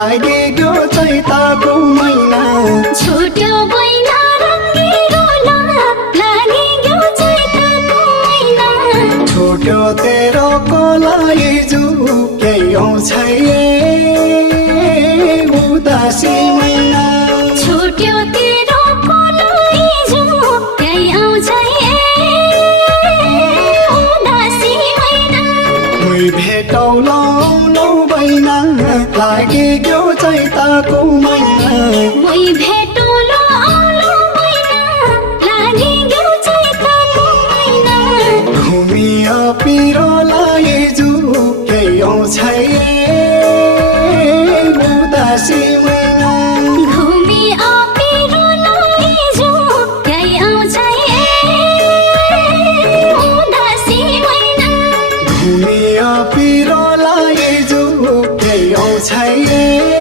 लागेको चैताको महिना छुट्यो बैना रङ्गिलो लागेको चैताको महिना छुट्यो तेरो कोलाई केही आउँछ उदासी महिना छुट्यो तेरो कोलाई केही आउँछ उदासी महिना मै भेटौलौ नौ बैना लागेको चैताको महिना मै भेटौलो आउलो बैना लागेको चैताको महिना घुमियो पिरोलाई केही आउँछ